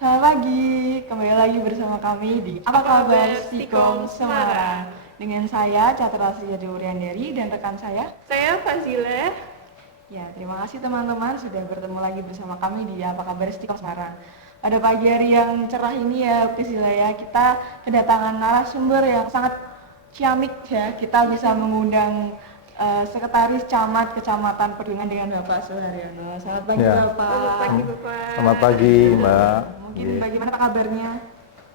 Selamat pagi, kembali lagi bersama kami di Apa Kabar Stikom Semarang. Dengan saya Catra Sri Wuryandari dan rekan saya Fazila. Ya, terima kasih teman-teman sudah bertemu lagi bersama kami di Apa Kabar Stikom Semarang. Pada pagi hari yang cerah ini ya Fazila ya, kita kedatangan narasumber yang sangat ciamik ya. Kita bisa mengundang Sekretaris Camat Kecamatan Pedungan dengan Bapak Suharyono. Selamat pagi Ya. Bapak. Selamat pagi Bapak. Selamat pagi Mbak. Mungkin bagaimana Pak kabarnya?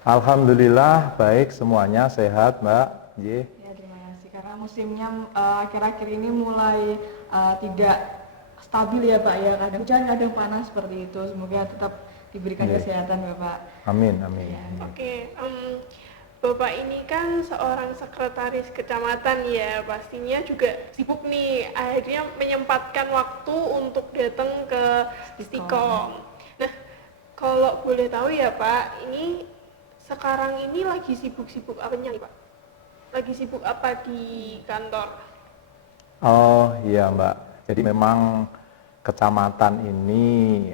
Alhamdulillah baik semuanya sehat Mbak. Ya, terima kasih. Karena musimnya akhir-akhir ini mulai tidak stabil ya Pak ya. Kadang hujan, kadang panas seperti itu. Semoga tetap diberikan kesehatan Bapak. Amin. Ya. Oke, Bapak ini kan seorang sekretaris kecamatan ya, pastinya juga sibuk nih, akhirnya menyempatkan waktu untuk datang ke Stikom. Nah, kalau boleh tahu ya Pak, ini sekarang ini lagi sibuk-sibuk apanya nih Pak? Lagi sibuk apa di kantor? Oh iya Mbak, jadi memang kecamatan ini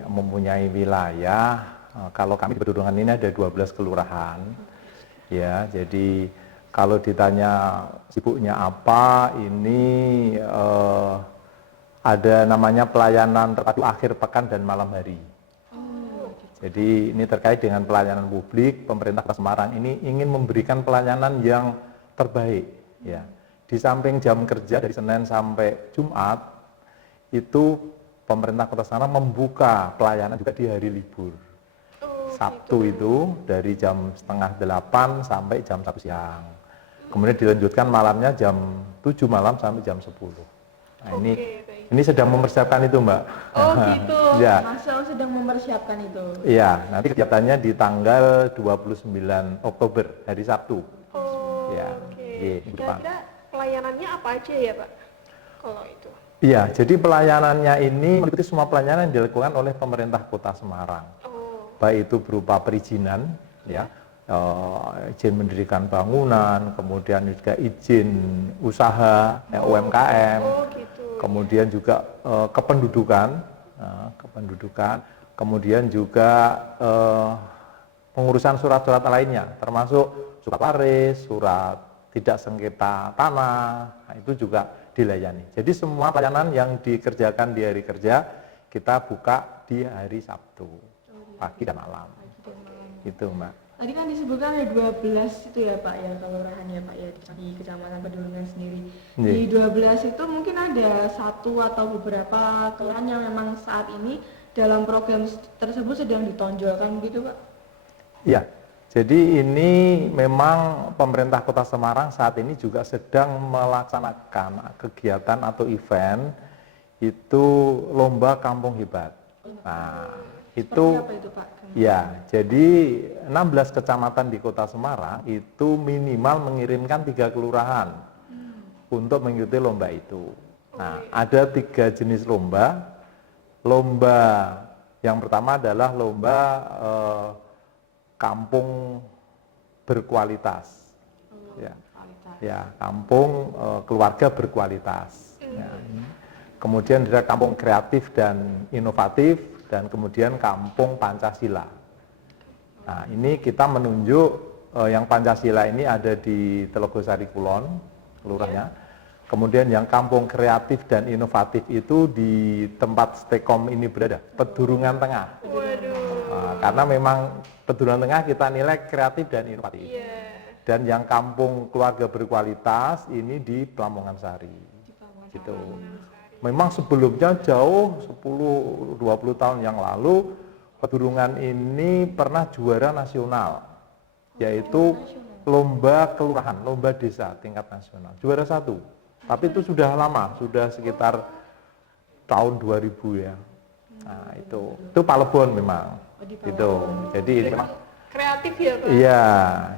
mempunyai wilayah, kalau kami di Pedungan ini ada 12 kelurahan. Ya, jadi kalau ditanya sibuknya apa, ini ada namanya pelayanan terpadu akhir pekan dan malam hari. Jadi ini terkait dengan pelayanan publik, pemerintah Kota Semarang ini ingin memberikan pelayanan yang terbaik. Ya, di samping jam kerja dari Senin sampai Jumat, itu pemerintah Kota Semarang membuka pelayanan juga di hari libur. Sabtu itu dari jam 7:30 sampai jam 1 siang. Kemudian dilanjutkan malamnya jam 7 malam sampai jam 10. Nah, ini sedang mempersiapkan itu Mbak. Oh gitu. Ya. Masa sedang mempersiapkan itu. Iya, nanti kegiatannya di tanggal 29 Oktober hari Sabtu. Oh, ya. Oke. Kira-kira pelayanannya apa aja ya Pak? Kalau itu. Iya, jadi pelayanannya ini mengikuti semua pelayanan yang dilakukan oleh pemerintah Kota Semarang. Baik itu berupa perizinan, ya, izin mendirikan bangunan, kemudian juga izin usaha, UMKM, kemudian juga kependudukan, kemudian juga pengurusan surat-surat lainnya, termasuk surat waris, surat tidak sengketa tanah, nah, itu juga dilayani. Jadi semua pelayanan yang dikerjakan di hari kerja kita buka di hari Sabtu. Pagi dan malam. Gitu Mbak. Tadi kan disebutkan ada 12 itu ya Pak ya kelurahan ya Pak ya di Kecamatan Pedungan sendiri. Di 12 itu mungkin ada satu atau beberapa kelurahan yang memang saat ini dalam program tersebut sedang ditonjolkan gitu Pak? Iya. Jadi ini memang pemerintah Kota Semarang saat ini juga sedang melaksanakan kegiatan atau event itu lomba kampung hebat. Nah, itu Pak? Ya, jadi 16 kecamatan di Kota Semarang itu minimal mengirimkan 3 kelurahan untuk mengikuti lomba itu. Nah, ada 3 jenis lomba. Lomba yang pertama adalah lomba kampung berkualitas. Ya, kampung keluarga berkualitas. Ya, kemudian ada kampung kreatif dan inovatif, dan kemudian kampung Pancasila. Nah, ini kita menunjuk yang Pancasila ini ada di Telogosari Kulon, kelurahannya. Kemudian yang kampung kreatif dan inovatif itu di tempat Stikom ini berada, Pedurungan Tengah. Nah, karena memang Pedurungan Tengah kita nilai kreatif dan inovatif. Dan yang kampung keluarga berkualitas ini di Pelamongan Sari. Gitu. Memang sebelumnya jauh 10-20 tahun yang lalu Pedurungan ini pernah juara nasional, yaitu lomba kelurahan, lomba desa tingkat nasional, juara 1. Tapi itu sudah lama, sudah sekitar tahun 2000 ya. Nah itu Palebon memang. Gitu. Jadi ini memang kreatif ya Pak? Iya,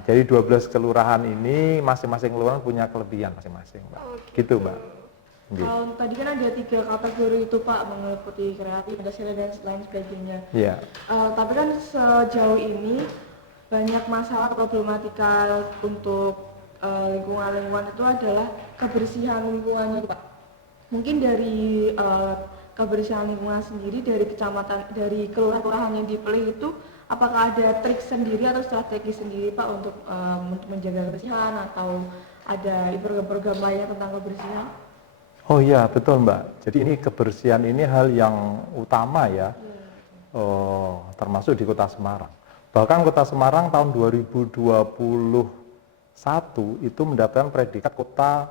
jadi 12 kelurahan ini masing-masing kelurahan punya kelebihan masing-masing Mbak. Gitu Mbak. Kalau tadi kan ada 3 kategori itu Pak, meliputi kreatif, Pancasila dan lain sebagainya. Iya. Tapi kan sejauh ini banyak masalah problematika untuk lingkungan-lingkungan itu adalah kebersihan lingkungannya Pak. Mungkin dari kebersihan lingkungan sendiri dari kecamatan, dari kelurahan yang dipilih itu apakah ada trik sendiri atau strategi sendiri Pak untuk menjaga kebersihan atau ada program-program lain tentang kebersihan? Oh iya, betul Mbak. Jadi ini kebersihan ini hal yang utama ya, termasuk di Kota Semarang. Bahkan Kota Semarang tahun 2021 itu mendapatkan predikat kota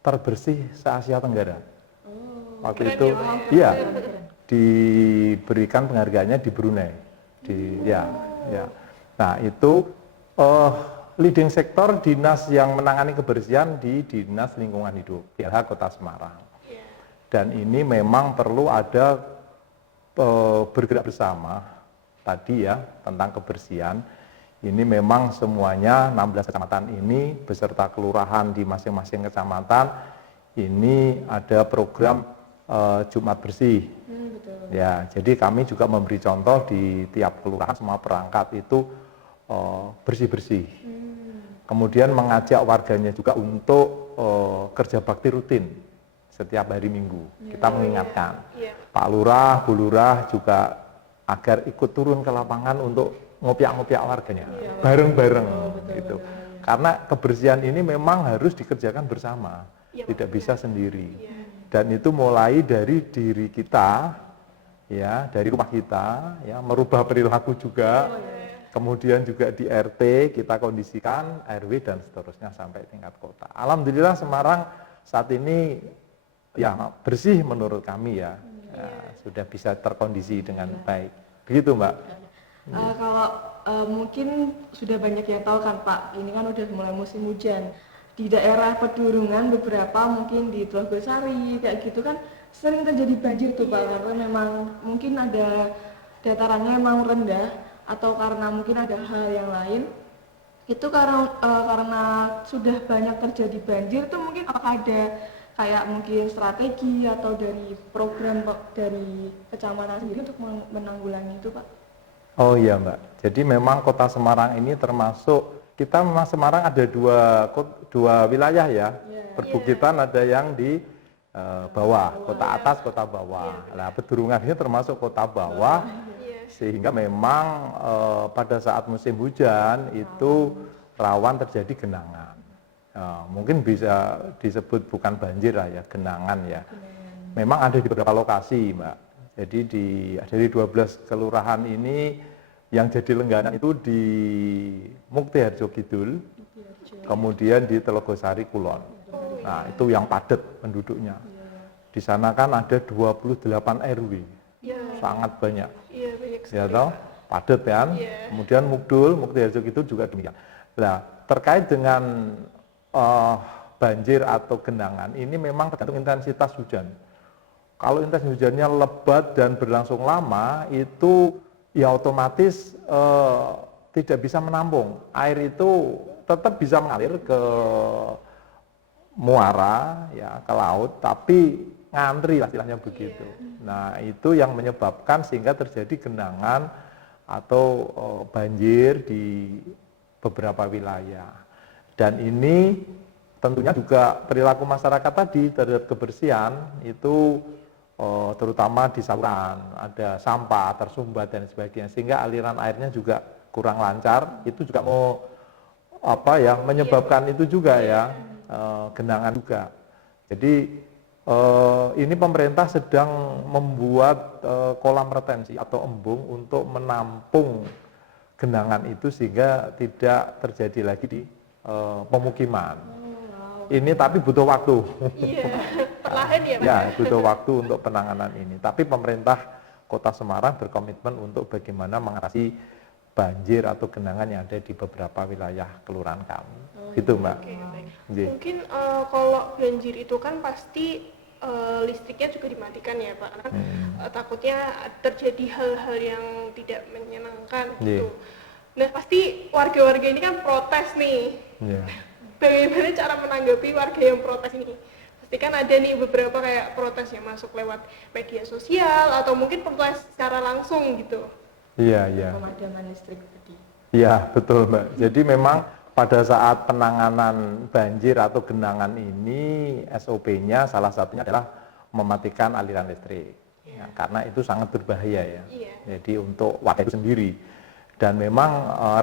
terbersih se-Asia Tenggara. Waktu keren itu, ya, Pak? iya, diberikan penghargaannya di Brunei. Ya. Nah itu leading sektor dinas yang menangani kebersihan di Dinas Lingkungan Hidup, DLH Kota Semarang. Iya. Dan ini memang perlu ada bergerak bersama tadi ya tentang kebersihan. Ini memang semuanya 16 kecamatan ini beserta kelurahan di masing-masing kecamatan ini ada program Jumat Bersih. Betul. Ya, jadi kami juga memberi contoh di tiap kelurahan semua perangkat itu bersih-bersih. Kemudian mengajak warganya juga untuk kerja bakti rutin setiap hari Minggu. Kita mengingatkan Iya. Pak Lurah, Bu Lurah juga agar ikut turun ke lapangan untuk ngopiak-ngopiak warganya, bareng-bareng gitu. Karena kebersihan ini memang harus dikerjakan bersama, Iya, tidak Pak. bisa sendiri. Iya. Dan itu mulai dari diri kita, ya, dari rumah kita, ya, merubah perilaku juga. Kemudian juga di RT kita kondisikan, RW dan seterusnya sampai tingkat kota. Alhamdulillah Semarang saat ini ya bersih menurut kami ya, sudah bisa terkondisi dengan baik. Begitu Mbak. Kalau mungkin sudah banyak yang tahu kan Pak, ini kan udah mulai musim hujan. Di daerah pedurungan beberapa mungkin di Telogosari kayak gitu kan sering terjadi banjir tuh Pak, karena memang mungkin ada datarannya memang rendah atau karena mungkin ada hal yang lain. Itu karena sudah banyak terjadi banjir tuh mungkin apakah ada kayak mungkin strategi atau dari program dari kecamatan sendiri untuk menanggulangi itu Pak? Oh iya Mbak, jadi memang kota Semarang ini termasuk, kita memang Semarang ada dua wilayah ya, perbukitan ada yang di bawah, kota atas, kota bawah. Nah pedurungan ini termasuk kota bawah, sehingga memang pada saat musim hujan itu rawan terjadi genangan. Mungkin bisa disebut bukan banjir lah ya, genangan ya. Memang ada di beberapa lokasi Mbak. Jadi dari 12 kelurahan ini yang jadi langganan itu di Muktiharjo Kidul, kemudian di Telogosari Kulon. Nah itu yang padat penduduknya. Di sana kan ada 28 RW, sangat banyak. Iya, banyak Ya sekali. toh, padat kan. Kemudian Muktiharjo Kidul juga demikian. Nah terkait dengan banjir atau genangan ini memang tergantung intensitas hujan. Kalau intensitas hujannya lebat dan berlangsung lama, itu ya otomatis tidak bisa menampung. Air itu tetap bisa mengalir ke muara, ya ke laut, tapi ngantri lah istilahnya begitu. Nah itu yang menyebabkan sehingga terjadi genangan atau banjir di beberapa wilayah. Dan ini tentunya juga perilaku masyarakat tadi terhadap kebersihan itu terutama di saluran ada sampah tersumbat dan sebagainya sehingga aliran airnya juga kurang lancar, itu juga menyebabkan itu juga ya genangan juga. Jadi ini pemerintah sedang membuat kolam retensi atau embung untuk menampung genangan itu sehingga tidak terjadi lagi di pemukiman. Ini tapi butuh waktu. Iya, perlahan ya Pak. Ya, butuh waktu untuk penanganan ini. Tapi pemerintah Kota Semarang berkomitmen untuk bagaimana mengatasi banjir atau genangan yang ada di beberapa wilayah kelurahan kami. Gitu, Mbak. Oke, baik. Nggih. Mungkin kalau banjir itu kan pasti listriknya juga dimatikan ya Pak, karena takutnya terjadi hal-hal yang tidak menyenangkan gitu. Nah pasti warga-warga ini kan protes nih. Iya. Bagaimana cara menanggapi warga yang protes ini? Pasti kan ada nih beberapa kayak protes yang masuk lewat media sosial atau mungkin protes secara langsung gitu. Iya, iya. Pemadaman listrik tadi. Iya, betul, Mbak. Jadi memang pada saat penanganan banjir atau genangan ini SOP-nya salah satunya adalah mematikan aliran listrik. Ya, karena itu sangat berbahaya ya. Iya. Jadi untuk warga itu sendiri. Dan memang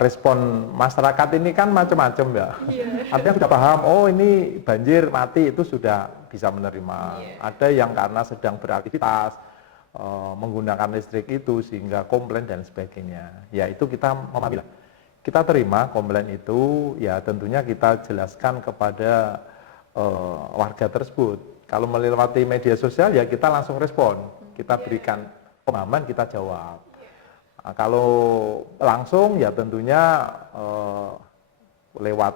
respon masyarakat ini kan macam-macam ya. Iya. Artinya sudah paham, oh ini banjir mati itu sudah bisa menerima. Ada yang karena sedang beraktivitas menggunakan listrik itu sehingga komplain dan sebagainya. Ya itu kita memahami. Kita terima komplain itu, ya tentunya kita jelaskan kepada warga tersebut. Kalau melewati media sosial ya kita langsung respon, kita berikan pemahaman, kita jawab. Nah, kalau langsung ya tentunya lewat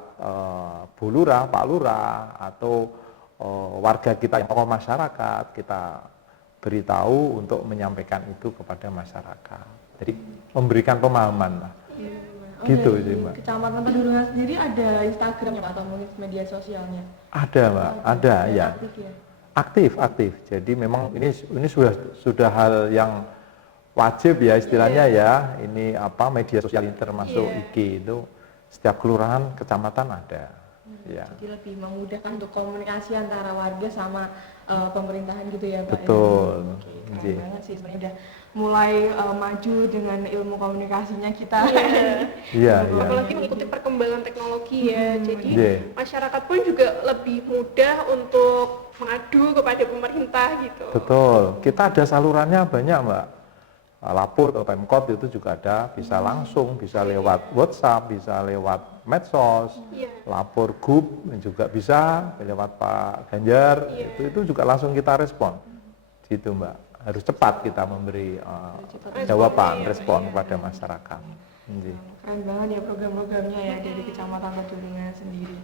Bu Lurah, Pak Lurah atau warga kita yang tokoh masyarakat, kita beritahu untuk menyampaikan itu kepada masyarakat. Jadi memberikan pemahaman lah. Gitu sih Mbak. Kecamatan Pedurungan sendiri ada Instagramnya Pak atau mungkin media sosialnya? Ada Mbak, ada ya. Aktif ya. Aktif. Jadi memang ini sudah hal yang wajib ya istilahnya ya. Ini media sosial ini termasuk IG itu setiap kelurahan, kecamatan ada. Ya. Jadi lebih memudahkan untuk komunikasi antara warga sama pemerintahan gitu ya Pak. Betul. Ya? Keren banget sih sebenarnya udah mulai maju dengan ilmu komunikasinya kita. Iya. Apalagi mengikuti perkembangan teknologi ya. Jadi masyarakat pun juga lebih mudah untuk mengadu kepada pemerintah gitu. Betul. Kita ada salurannya banyak Mbak. Lapor ke Pemkot itu juga ada, bisa langsung, bisa lewat WhatsApp, bisa lewat medsos, lapor grup juga bisa lewat Pak Ganjar, itu juga langsung kita respon, gitu Mbak. Harus cepat kita memberi jawaban, respon kepada masyarakat. Keren banget ya program-programnya ya dari Kecamatan Pedurungan sendiri.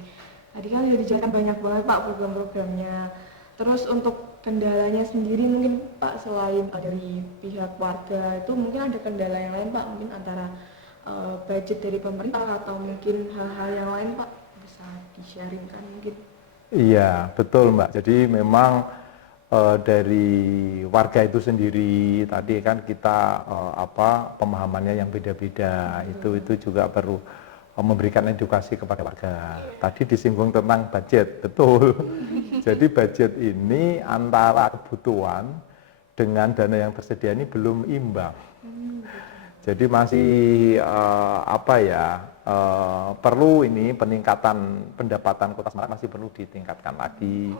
Tadi kan udah dijelaskan banyak banget Pak program-programnya. Terus untuk kendalanya sendiri mungkin Pak selain dari pihak warga itu mungkin ada kendala yang lain Pak, mungkin antara budget dari pemerintah atau mungkin hal-hal yang lain Pak, bisa di-sharingkan mungkin. Iya betul Mbak, jadi memang dari warga itu sendiri tadi kan kita pemahamannya yang beda-beda, itu juga perlu memberikan edukasi kepada warga. Tadi disinggung tentang budget, betul. Jadi budget ini antara kebutuhan dengan dana yang tersedia ini belum imbang. Jadi masih perlu ini peningkatan pendapatan Kota Semarang masih perlu ditingkatkan lagi.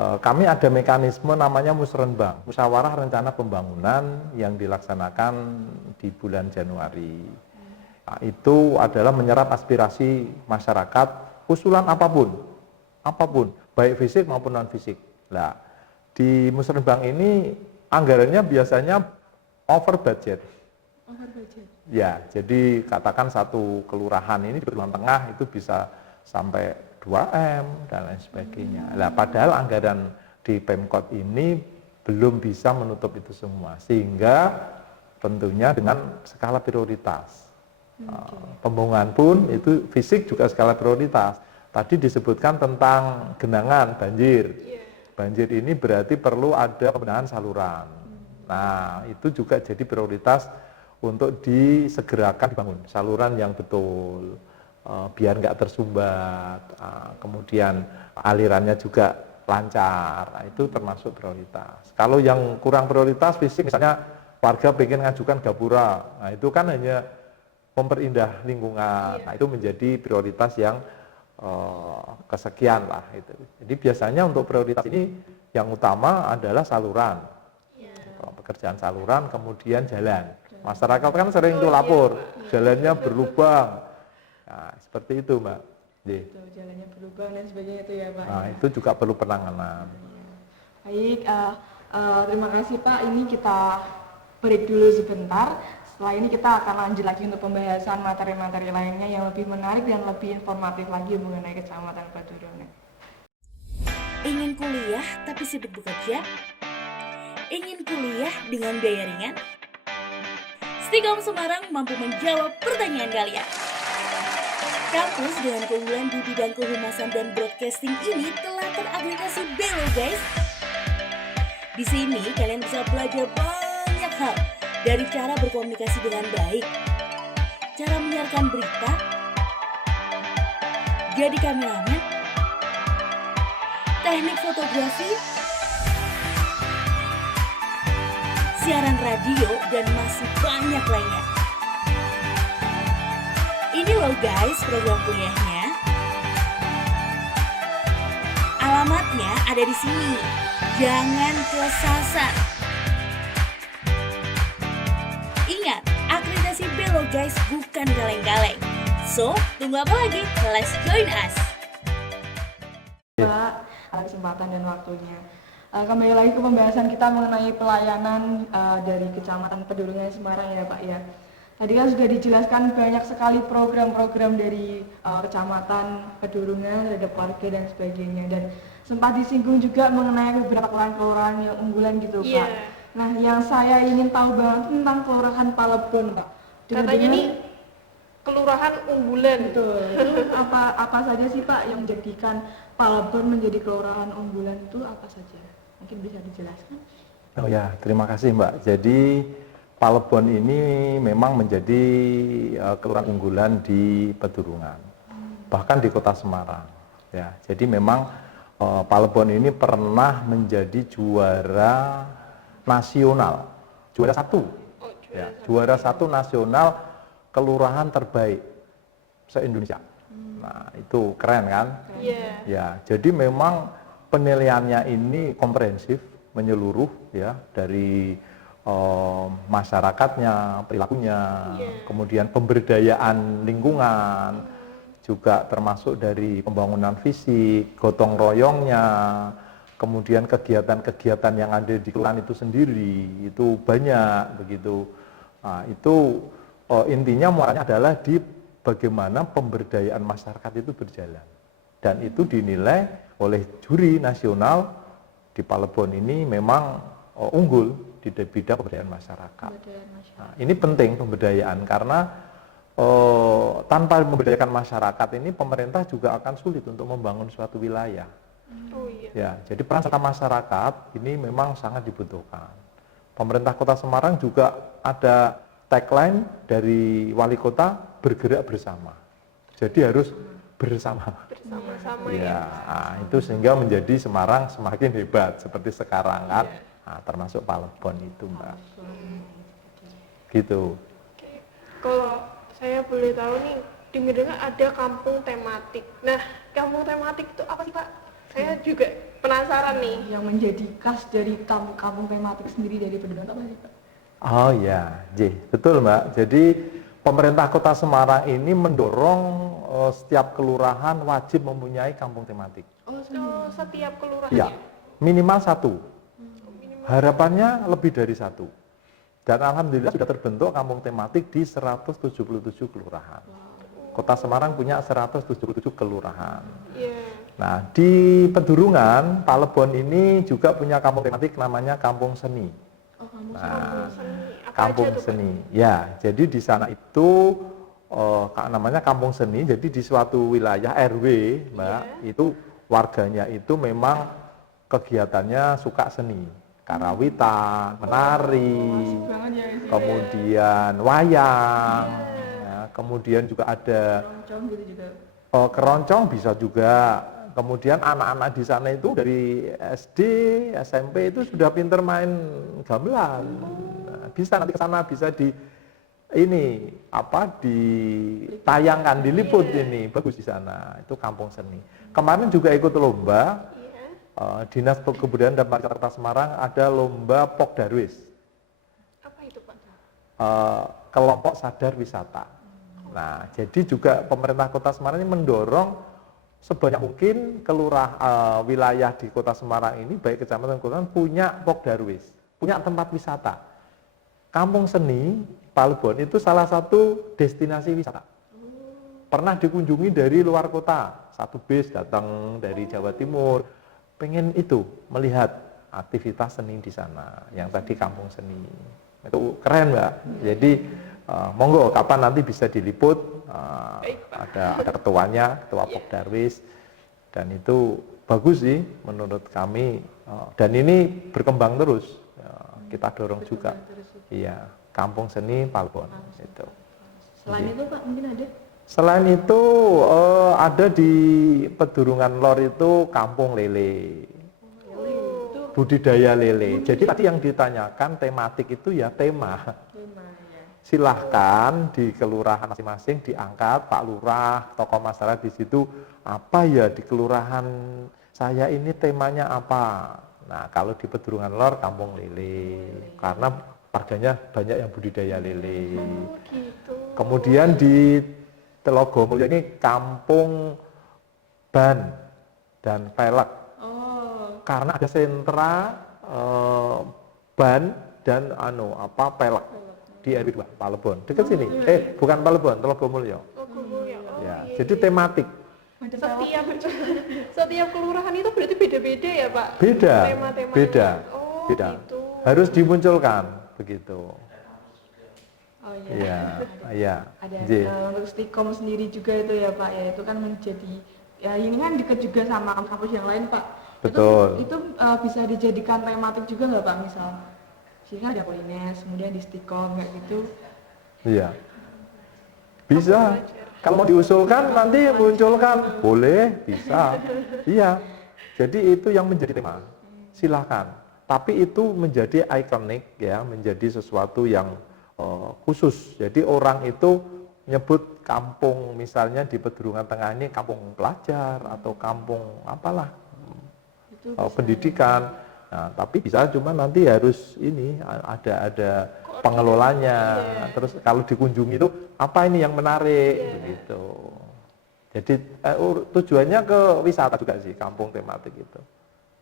Kami ada mekanisme namanya Musrenbang, Musyawarah Rencana Pembangunan yang dilaksanakan di bulan Januari. Nah, itu adalah menyerap aspirasi masyarakat, usulan apapun, baik fisik maupun non fisik. Nah, di Musrenbang ini anggarannya biasanya over budget. Ya, jadi katakan satu kelurahan ini di Perumahan Tengah itu bisa sampai 2M dan lain sebagainya. Nah, padahal anggaran di Pemkot ini belum bisa menutup itu semua, sehingga tentunya dengan skala prioritas. Pembangunan pun itu fisik juga skala prioritas. Tadi disebutkan tentang genangan, banjir. Banjir ini berarti perlu ada pembenahan saluran. Nah, itu juga jadi prioritas untuk disegerakan dibangun saluran yang betul, biar nggak tersumbat. Kemudian alirannya juga lancar. Nah, itu termasuk prioritas. Kalau yang kurang prioritas fisik, misalnya warga pengen ngajukan gapura, nah itu kan hanya memperindah lingkungan, nah itu menjadi prioritas yang kesekian lah itu. Jadi biasanya untuk prioritas ini yang utama adalah saluran, pekerjaan saluran, kemudian jalan. Masyarakat kan sering tuh lapor, jalannya berlubang, nah seperti itu Mbak. Itu, jalannya berlubang dan sebagainya itu ya Pak. Nah itu juga perlu penanganan. Baik, terima kasih Pak. Ini kita break dulu sebentar. Setelah ini kita akan lanjut lagi untuk pembahasan materi-materi lainnya yang lebih menarik dan lebih informatif lagi mengenai Kecamatan Pedurungan. Ingin kuliah tapi sibuk bekerja? Ingin kuliah dengan biaya ringan? Stikom Semarang mampu menjawab pertanyaan kalian. Kampus dengan keunggulan di bidang kehumasan dan broadcasting ini telah teraplikasi Belo guys. Di sini kalian bisa belajar banyak hal. Dari cara berkomunikasi dengan baik, cara menyiarkan berita, jadi kameramen, teknik fotografi, siaran radio, dan masih banyak lainnya. guys program kuliahnya. Alamatnya ada di sini. Jangan kesasar. Ingat, akreditasi B lo guys, bukan kaleng-kaleng. So, tunggu apa lagi? Let's join us. Mbak, kesempatan dan waktunya. Kembali lagi ke pembahasan kita mengenai pelayanan dari Kecamatan Pedurungan Semarang ya Pak ya. Tadi kan sudah dijelaskan banyak sekali program-program dari Kecamatan Pedurungan terhadap warga dan sebagainya, dan sempat disinggung juga mengenai beberapa kelurahan yang unggulan gitu Pak. Nah, yang saya ingin tahu banget tentang Kelurahan Palebon Pak. Katanya nih kelurahan unggulan. Betul. Itu apa saja sih Pak yang menjadikan Palebon menjadi kelurahan unggulan itu apa saja? Mungkin bisa dijelaskan? Oh ya, terima kasih Mbak. Jadi Palebon ini memang menjadi kelurahan unggulan di Pedurungan, bahkan di Kota Semarang. Ya, jadi memang Palebon ini pernah menjadi juara nasional, juara satu, juara satu nasional kelurahan terbaik se-Indonesia. Nah, itu keren kan? Ya, jadi memang penilaiannya ini komprehensif, menyeluruh ya, dari masyarakatnya, perilakunya, kemudian pemberdayaan lingkungan, juga termasuk dari pembangunan fisik, gotong royongnya, kemudian kegiatan-kegiatan yang ada di kelurahan itu sendiri, itu banyak begitu. Nah, itu intinya muaranya adalah di bagaimana pemberdayaan masyarakat itu berjalan, dan itu dinilai oleh juri nasional di Palebon ini memang unggul di bidang pemberdayaan masyarakat. Nah, ini penting pemberdayaan karena tanpa memberdayakan masyarakat ini pemerintah juga akan sulit untuk membangun suatu wilayah. Ya, jadi peran serta masyarakat ini memang sangat dibutuhkan. Pemerintah Kota Semarang juga ada tagline dari wali kota, bergerak bersama. Jadi harus bersama-sama ya. Nah, itu sehingga menjadi Semarang semakin hebat seperti sekarang kan. Nah, termasuk Palebon itu Mbak. Gitu. Oke. Kalau saya boleh tahu nih, di Medan ada kampung tematik. Nah, kampung tematik itu apa sih Pak? Saya juga penasaran nih. Yang menjadi khas dari kampung tematik sendiri dari Pedurungan apa sih Pak? Oh ya, betul Mbak. Jadi pemerintah Kota Semarang ini mendorong setiap kelurahan wajib mempunyai kampung tematik. Oh, setiap kelurahan ya? Minimal satu. Harapannya lebih dari satu. Dan alhamdulillah sudah terbentuk kampung tematik di 177 kelurahan. Kota Semarang punya 177 kelurahan. Nah, di Pedurungan, Palebon ini juga punya kampung tematik namanya Kampung Seni. Kampung Seni. Ya, jadi di sana itu namanya Kampung Seni. Jadi di suatu wilayah RW, Mbak, itu warganya itu memang kegiatannya suka seni, karawitan, menari, kemudian wayang, ya, kemudian juga ada keroncong bisa juga. Kemudian anak-anak di sana itu dari SD, SMP itu sudah pinter main gamelan. Nah, bisa nanti ke sana bisa ditayangkan, diliput ini bagus di sana. Itu Kampung Seni. Kemarin juga ikut lomba. Dinas Kebudayaan dan Pariwisata Kota Semarang ada lomba Pok Darwis. Apa itu Pak? Kelompok sadar wisata. Nah, jadi juga pemerintah Kota Semarang ini mendorong sebanyak mungkin wilayah di Kota Semarang ini, baik kecamatan dan kelurahan, punya Pok Darwis, punya tempat wisata. Kampung Seni Palebon itu salah satu destinasi wisata. Pernah dikunjungi dari luar kota, satu bis datang dari Jawa Timur, pengen melihat aktivitas seni di sana, yang tadi Kampung Seni. Itu keren Mbak. Jadi monggo kapan nanti bisa diliput, ada ketuanya, ketua Pok Darwis, dan itu bagus sih menurut kami, dan ini berkembang terus, kita dorong juga. Iya, Kampung Seni Palebon itu. Selain itu Pak mungkin ada? Selain itu ada di Pedurungan Lor itu Kampung Lele, budidaya lele. Jadi tadi yang ditanyakan tematik itu ya tema. silahkan di kelurahan masing-masing diangkat Pak Lurah, tokoh masyarakat di situ, apa ya di kelurahan saya ini temanya apa. Nah, kalau di Pedurungan Lor Kampung Lele, karena warganya banyak yang budidaya lele. Oh, gitu. Kemudian di Telogomulyo ini Kampung Ban dan Pelek, Oh, karena ada sentra ban dan pelek di RW 2 Palebon dekat sini. Bukan Palebon, Telogomulyo. Telogomulyo. Oh, Ya, iya, jadi iya. tematik. Setiap kelurahan itu berarti beda-beda ya, Pak? Beda. Tema-temanya. Beda. Oh, Beda. gitu. Harus dimunculkan begitu. oh Iya, iya. Ada Ji. untuk Stikom sendiri juga itu ya Pak ya, itu kan menjadi ya ini kan dekat juga sama kampus yang lain Pak. Betul. Itu bisa dijadikan tematik juga nggak Pak, misal sini ada kuliner, kemudian di Stikom kayak gitu. Iya. Bisa. Kalau mau diusulkan nanti munculkan, boleh, bisa. Iya. Jadi itu yang menjadi tema. Silakan. Tapi itu menjadi ikonik ya, menjadi sesuatu yang khusus. Jadi orang itu nyebut kampung misalnya di Pedurungan Tengah ini kampung pelajar atau kampung apalah Itu bisa. pendidikan. Nah, tapi bisa cuma nanti harus ini ada pengelolanya. Terus kalau dikunjungi itu apa ini yang menarik begitu. Jadi tujuannya ke wisata juga sih kampung tematik itu.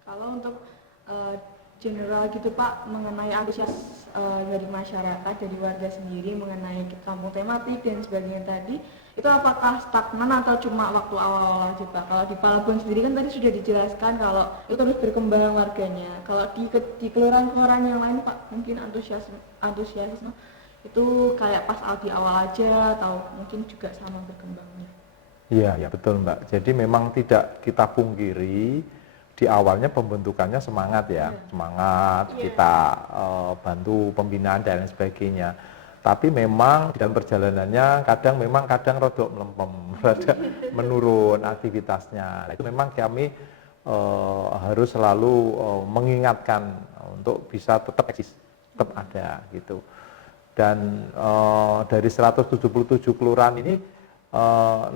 Kalau untuk general gitu Pak, mengenai antusias dari masyarakat, dari warga sendiri mengenai kampung tematik dan sebagainya tadi, itu apakah stagnan atau cuma waktu awal-awal aja Pak? Kalau di Palebon sendiri kan tadi sudah dijelaskan kalau itu terus berkembang warganya. Kalau di kelurahan-kelurahan yang lain Pak, mungkin antusiasme itu kayak pas di awal aja atau mungkin juga sama berkembangnya. Iya, ya betul Mbak. Jadi memang tidak kita pungkiri di awalnya pembentukannya semangat ya, semangat kita bantu pembinaan dan lain sebagainya. Tapi memang di dalam perjalanannya kadang rodok melempem, rada menurun aktivitasnya. Nah, itu memang kami harus selalu mengingatkan untuk bisa tetap eksis, tetap ada gitu. Dan dari 177 kelurahan ini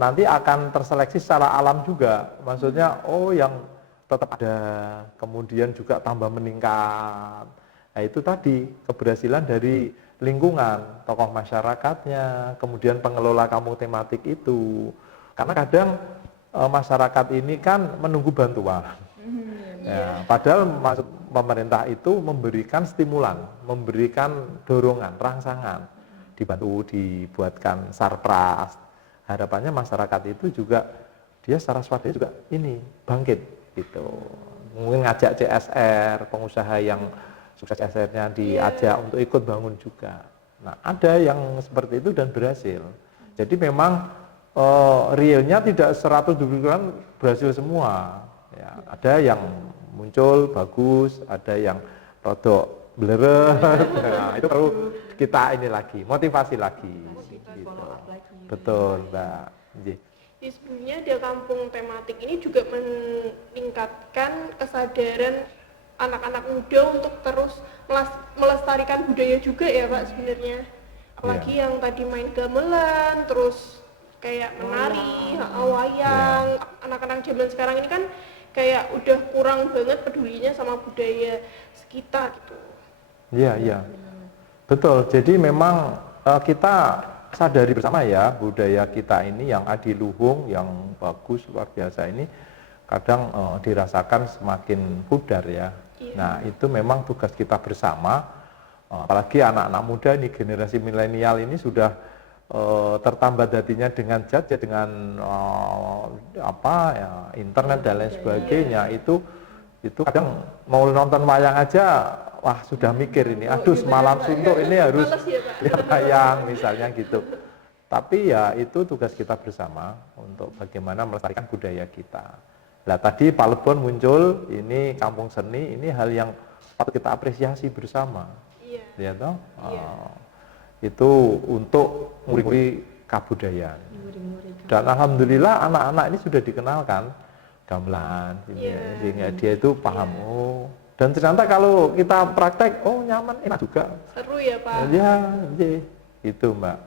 nanti akan terseleksi secara alam juga. Maksudnya yang tetap ada, kemudian juga tambah meningkat. Nah itu tadi keberhasilan dari lingkungan, tokoh masyarakatnya, kemudian pengelola kampung tematik itu. Karena kadang masyarakat ini kan menunggu bantuan. Ya, padahal maksud pemerintah itu memberikan stimulan, memberikan dorongan, rangsangan, dibantu, dibuatkan sarpras. Harapannya masyarakat itu juga dia secara swadaya juga ini bangkit gitu. Mungkin ngajak CSR, pengusaha yang sukses CSR-nya diajak untuk ikut bangun juga. Nah, ada yang seperti itu dan berhasil. Jadi memang realnya tidak 100% berhasil semua. Ya, ada yang muncul bagus, ada yang rodok bleret. Nah, itu perlu kita ini lagi, motivasi lagi. Gitu. Betul, Mbak. Jadi sebenarnya di kampung tematik ini juga meningkatkan kesadaran anak-anak muda untuk terus melestarikan budaya juga ya Pak sebenarnya. Apalagi yang tadi main gamelan, terus kayak menari, wayang. Anak-anak zaman sekarang ini kan kayak udah kurang banget pedulinya sama budaya sekitar gitu. Iya, iya. Betul. Jadi memang kita sadari bersama ya budaya kita ini yang adiluhung, yang bagus, luar biasa ini kadang dirasakan semakin pudar ya. Nah itu memang tugas kita bersama, apalagi anak-anak muda ini, generasi milenial ini sudah tertambat hatinya dengan dengan internet dan lain sebagainya. Itu kadang mau nonton wayang aja wah sudah mikir ini, aduh semalam suntuk ini harus lihat wayang misalnya gitu. Tapi ya itu tugas kita bersama untuk bagaimana melestarikan budaya kita. Nah tadi Palebon muncul, ini kampung seni, ini hal yang patut kita apresiasi bersama. Ya toh? Itu untuk murid-murid kabudayaan. Dan alhamdulillah anak-anak ini sudah dikenalkan gamelan, sehingga dia itu paham. Dan ternyata kalau kita praktek, nyaman, enak juga. Seru ya Pak? Ya, Itu Mbak.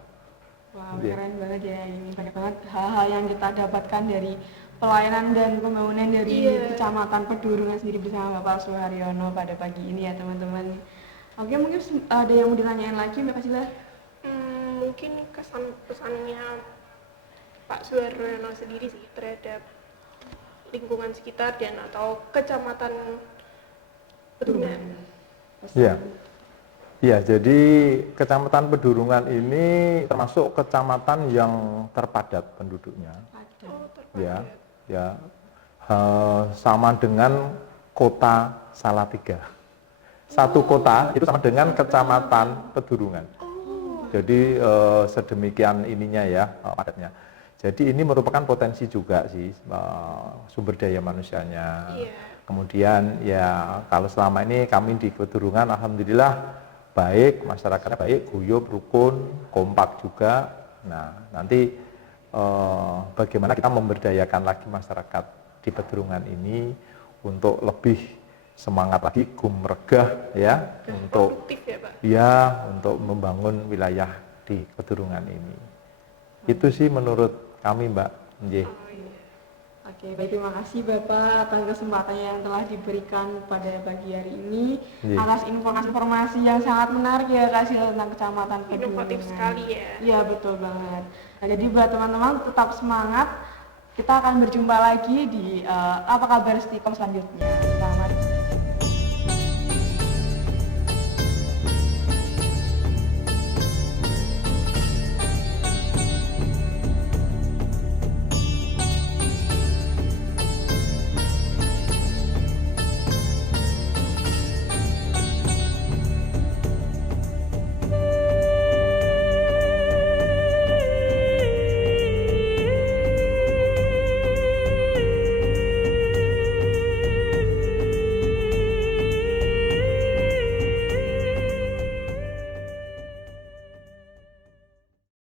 Wah, Iya. keren banget ya, ini banyak banget hal-hal yang kita dapatkan dari pelayanan dan pembangunan dari Iya. Kecamatan Pedurungan sendiri bersama Bapak Suharyono pada pagi ini ya teman-teman. Oke, mungkin ada yang mau ditanyain lagi Mbak Fasila? Mungkin kesan pesannya Pak Suharyono sendiri sih terhadap lingkungan sekitar dan atau kecamatan Pedurungan. Iya. Iya, jadi Kecamatan Pedurungan ini termasuk kecamatan yang terpadat penduduknya. Ada. Oh, terpadat. Ya, ya. Sama dengan kota Salatiga. Satu kota itu sama dengan Kecamatan Pedurungan. Jadi sedemikian ininya ya padatnya. Jadi ini merupakan potensi juga sih sumber daya manusianya. Iya. Kemudian ya kalau selama ini kami di Pedurungan alhamdulillah baik, masyarakatnya baik, guyup, rukun, kompak juga. Nah, nanti bagaimana kita memberdayakan lagi masyarakat di Pedurungan ini untuk lebih semangat lagi, gumregah ya, untuk Produktif ya Pak. ya untuk membangun wilayah di Pedurungan ini. Itu sih menurut kami Mbak. Nggih. Oh, iya. Oke, baik, terima kasih Bapak atas kesempatannya yang telah diberikan pada pagi hari ini, Iya. atas informasi yang sangat menarik ya Kak Sil tentang Kecamatan Pedurungan. Inovatif sekali ya. Iya, betul banget. Nah, jadi buat teman-teman tetap semangat. Kita akan berjumpa lagi di Apa Kabar Stikom selanjutnya.